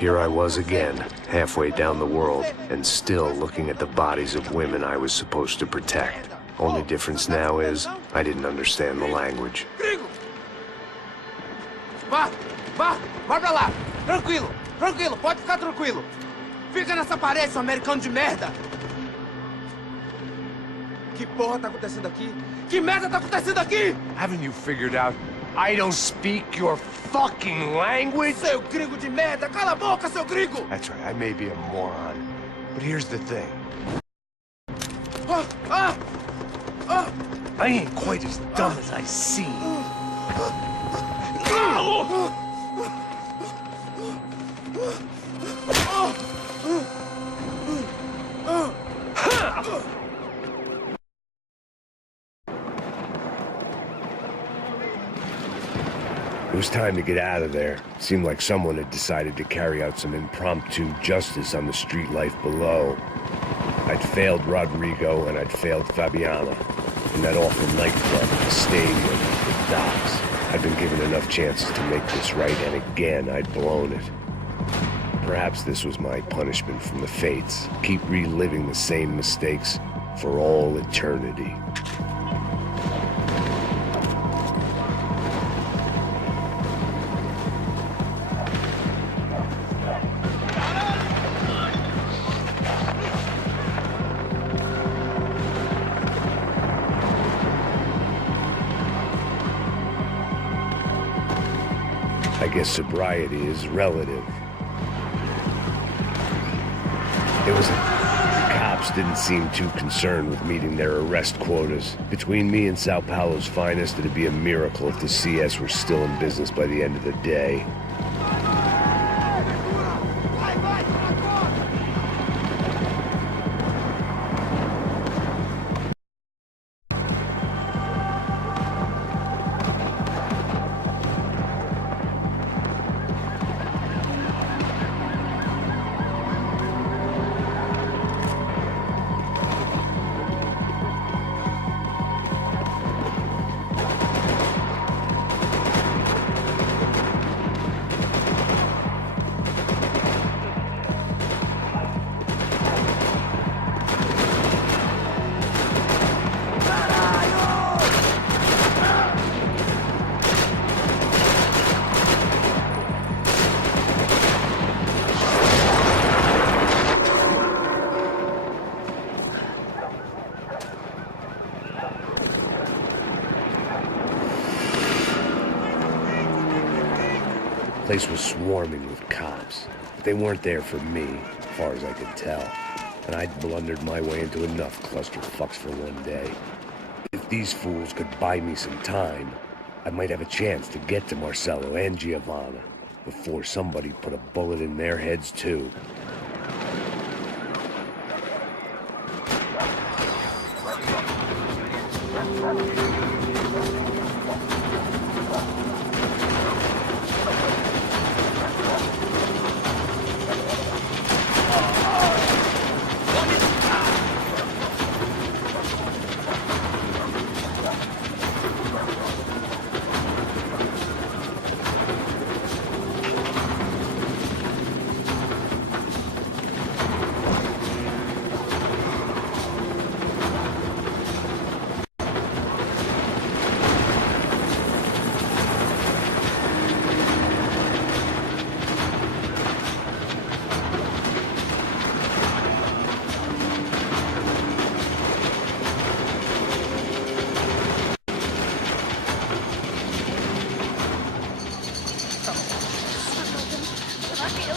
Here I was again, halfway down the world, and still looking at the bodies of women I was supposed to protect. Only difference now is, I didn't understand the language. Vai pra lá! Tranquilo, pode ficar tranquilo! Fica nessa parede, seu americano de merda! Que porra tá acontecendo aqui? Que merda tá acontecendo aqui? Haven't you figured out I don't speak your fucking language? Seu gringo de merda! Cala a boca, seu gringo! That's right, I may be a moron, but here's the thing. I ain't quite as dumb as I seem. It was time to get out of there. It seemed like someone had decided to carry out some impromptu justice on the street life below. I'd failed Rodrigo and I'd failed Fabiana. In that awful nightclub, the stadium, the docks. I'd been given enough chances to make this right, and again I'd blown it. Perhaps this was my punishment from the fates. Keep reliving the same mistakes for all eternity. I guess sobriety is relative. The cops didn't seem too concerned with meeting their arrest quotas. Between me and Sao Paulo's finest, it'd be a miracle if the CS were still in business by the end of the day. The place was swarming with cops, but they weren't there for me, as far as I could tell, and I'd blundered my way into enough clusterfucks for one day. If these fools could buy me some time, I might have a chance to get to Marcelo and Giovanna before somebody put a bullet in their heads too.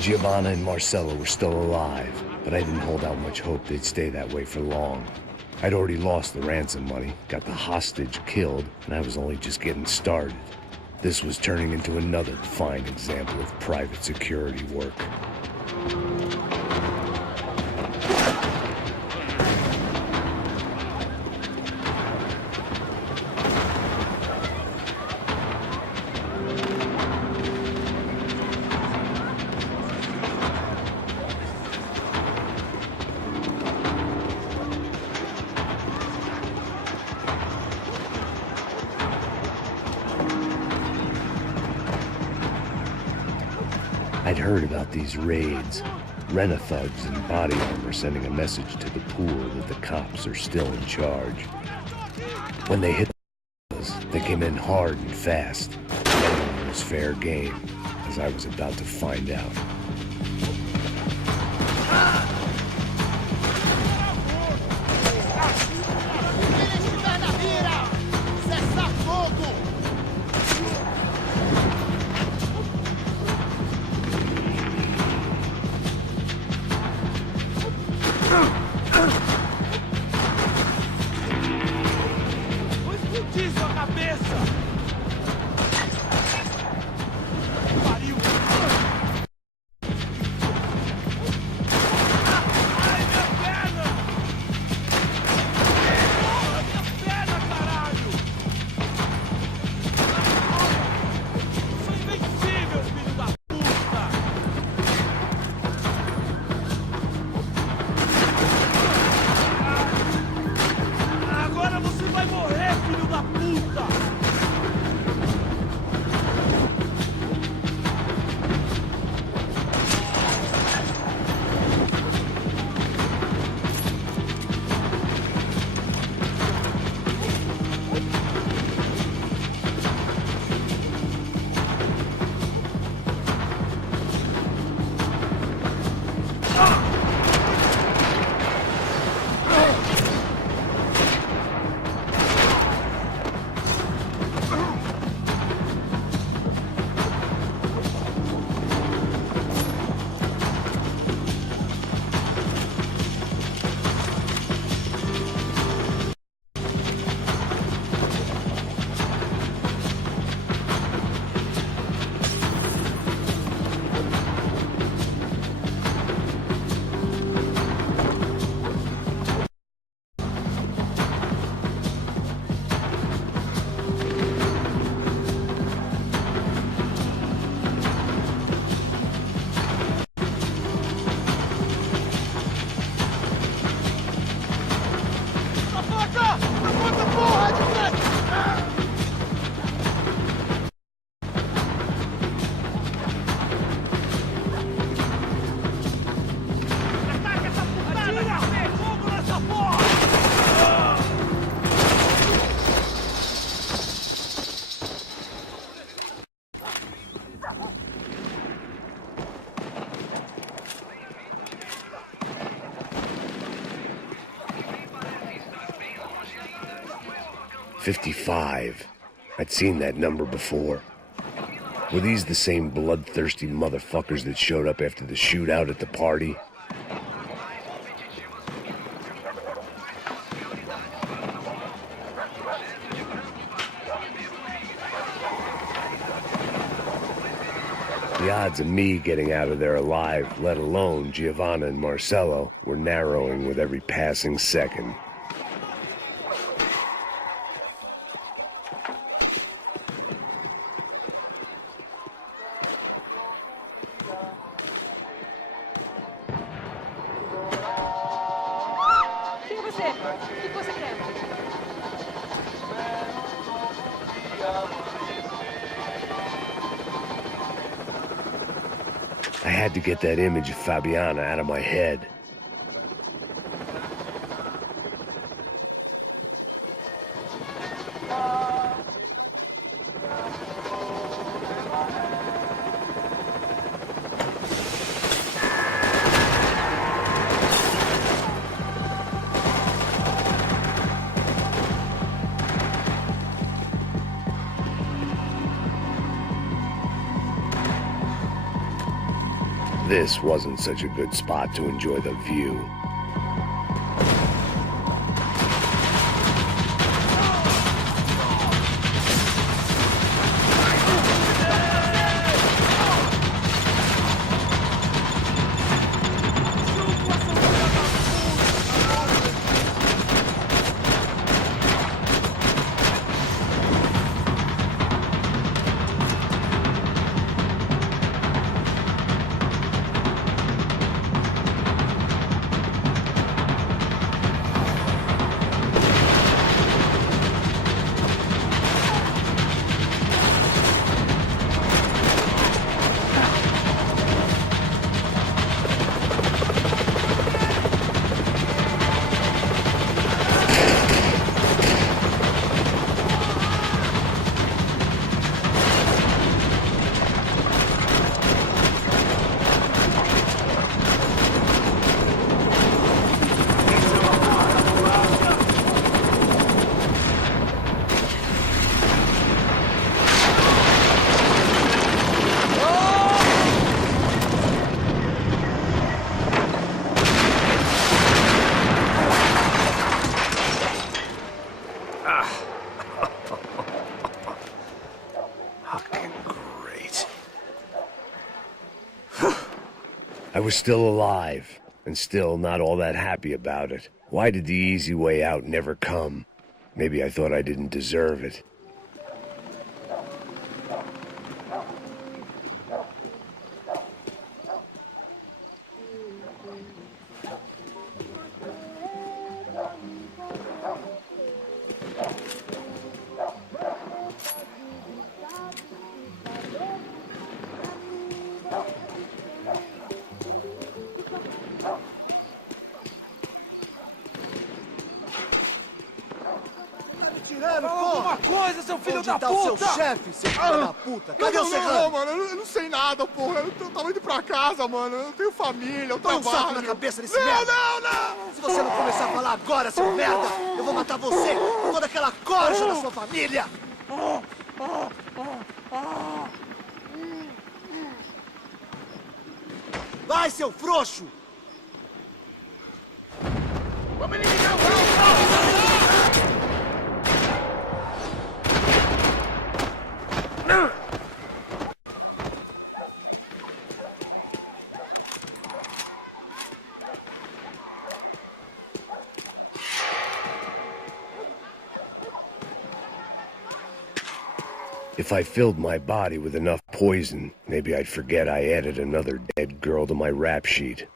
Giovanna and Marcelo were still alive, but I didn't hold out much hope they'd stay that way for long. I'd already lost the ransom money, got the hostage killed, and I was only just getting started. This was turning into another fine example of private security work. I'd heard about these raids. Rent-a-thugs in body armor sending a message to the pool that the cops are still in charge. When they hit us, they came in hard and fast. Everyone was fair game, as I was about to find out. "55. I'd seen that number before. Were these the same bloodthirsty motherfuckers that showed up after the shootout at the party? The odds of me getting out of there alive, let alone Giovanna and Marcello, were narrowing with every passing second. I had to get that image of Fabiana out of my head. This wasn't such a good spot to enjoy the view. I was still alive, and still not all that happy about it. Why did the easy way out never come? Maybe I thought I didn't deserve it. Fala alguma coisa, seu filho da puta! Onde tá o seu chefe, seu filho da puta? Cadê o Serrano? Não, mano, eu não sei nada, porra. Eu tava indo pra casa, mano. Eu tenho família, eu Põe um trabalho. saco na cabeça desse merda! Não! Se você não começar a falar agora, seu merda, eu vou matar você e toda aquela corja da sua família! Vai, seu frouxo! Vamos eliminar o If I filled my body with enough poison, maybe I'd forget I added another dead girl to my rap sheet.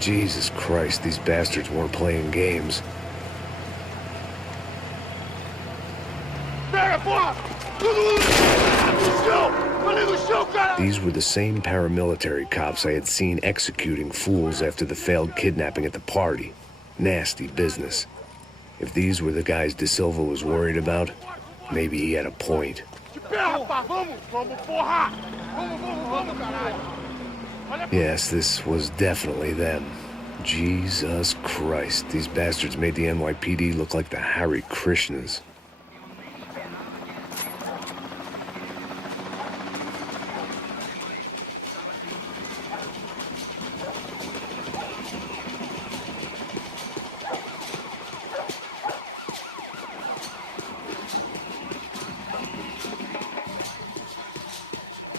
Jesus Christ, these bastards weren't playing games. Pega, porra! No chão! Ali no chão, cara! These were the same paramilitary cops I had seen executing fools after the failed kidnapping at the party. Nasty business. If these were the guys De Silva was worried about, maybe he had a point. De pé, rapaz! Vamos, porra! Vamos, caralho! Yes, this was definitely them. Jesus Christ, these bastards made the NYPD look like the Hare Krishnas.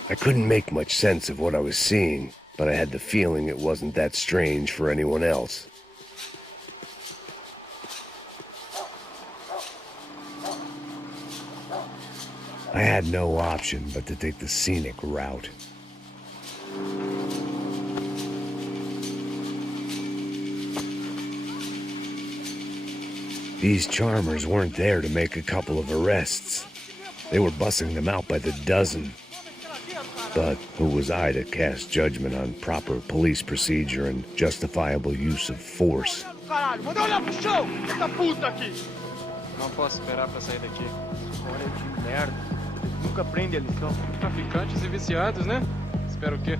I couldn't make much sense of what I was seeing, but I had the feeling it wasn't that strange for anyone else. I had no option but to take the scenic route. These charmers weren't there to make a couple of arrests. They were bussing them out by the dozen. But who was I to cast judgment on proper police procedure and justifiable use of force? Caralho, manda olhar pro chão! Essa puta aqui! Não posso esperar pra sair daqui. Olha de merda. Eles nunca prendem a lição. Traficantes e viciados, né? Espero o quê?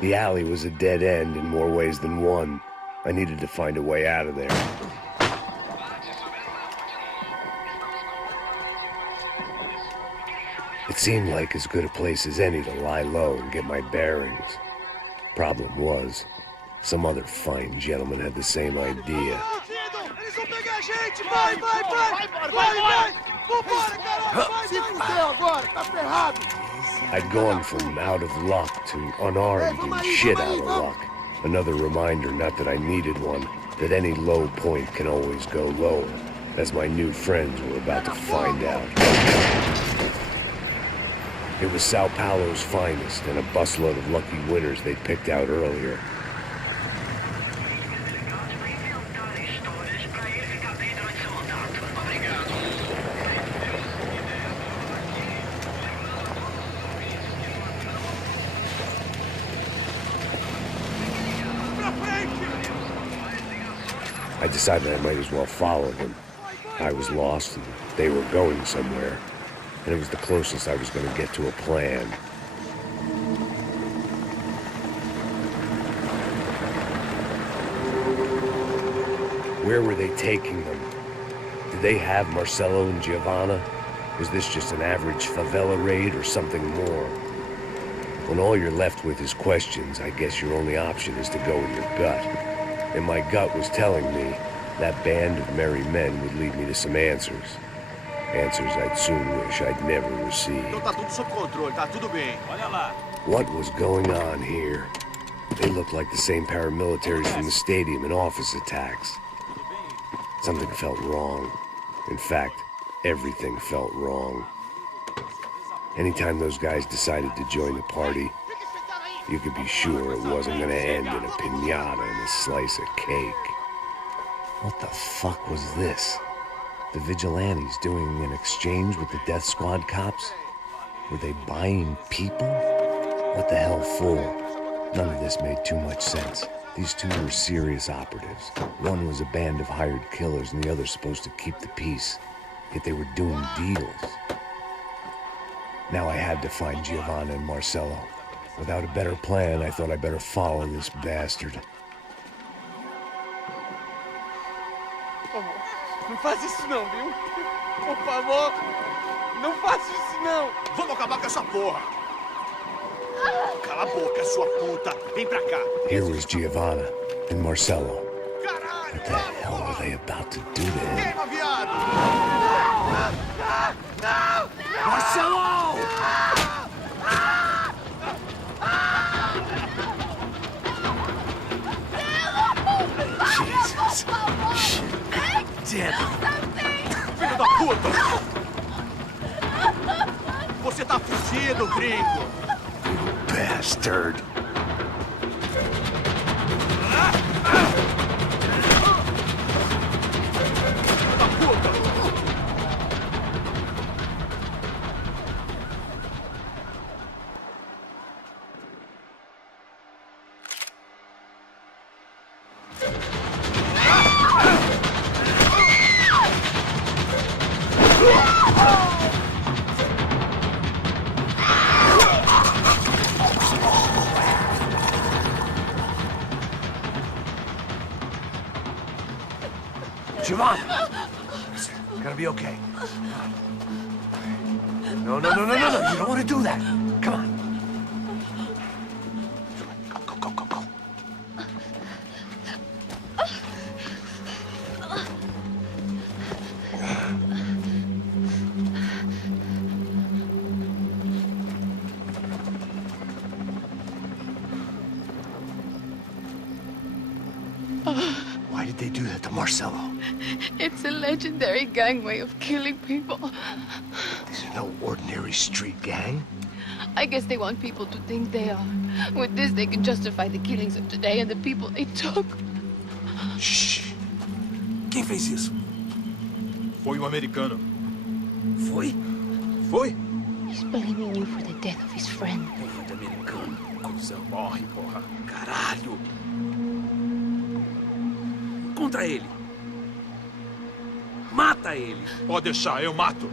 The alley was a dead end in more ways than one. I needed to find a way out of there. It seemed like as good a place as any to lie low and get my bearings. Problem was, some other fine gentleman had the same idea. I'd gone from out of luck to unarmed and shit out of luck. Another reminder, not that I needed one, that any low point can always go lower, as my new friends were about to find out. It was Sao Paulo's finest, and a busload of lucky winners they'd picked out earlier. I decided I might as well follow them. I was lost, and they were going somewhere. And it was the closest I was going to get to a plan. Where were they taking them? Did they have Marcelo and Giovanna? Was this just an average favela raid or something more? When all you're left with is questions, I guess your only option is to go with your gut. And my gut was telling me that band of merry men would lead me to some answers. Answers I'd soon wish I'd never received. What was going on here? They looked like the same paramilitaries from the stadium in office attacks. Something felt wrong. In fact, everything felt wrong. Anytime those guys decided to join the party, you could be sure it wasn't gonna end in a piñata and a slice of cake. What the fuck was this? The vigilantes doing an exchange with the death squad cops? Were they buying people? What the hell for? None of this made too much sense. These two were serious operatives. One was a band of hired killers and the other supposed to keep the peace. Yet they were doing deals. Now I had to find Giovanna and Marcelo. Without a better plan, I thought I'd better follow this bastard. Não faz isso não, viu? Por favor, não faça isso não. Vamos acabar com essa porra. Cala a boca, sua puta. Vem pra cá. Here was Giovanna and Marcelo. What the hell were they about to do to him? Queima, viado! Não! Marcelo! Jesus. Shit. Filho da puta! Você tá fudido, gringo! You bastard. Filho da puta! Giovanna! It's gonna be okay. No. You don't want to do that. Come on. Go. Why did they do that to Marcelo? It's a legendary gang way of killing people. This is no ordinary street gang. I guess they want people to think they are. With this, they can justify the killings of today and the people they took. Shh. Quem fez isso? Foi americano. Foi? Foi? He's blaming you for the death of his friend. Porra de americano. Cusão. Morre, porra. Caralho. Contra ele. Mata ele. Pode deixar, eu mato.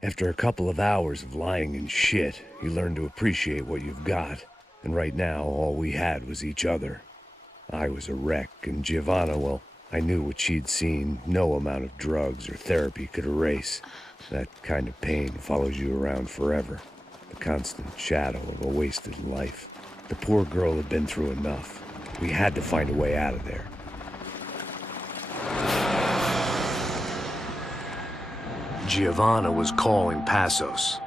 After a couple of hours of lying in shit, you learn to appreciate what you've got. And right now, all we had was each other. I was a wreck, and Giovanna, well, I knew what she'd seen no amount of drugs or therapy could erase. That kind of pain follows you around forever. The constant shadow of a wasted life. The poor girl had been through enough. We had to find a way out of there. Giovanna was calling Passos.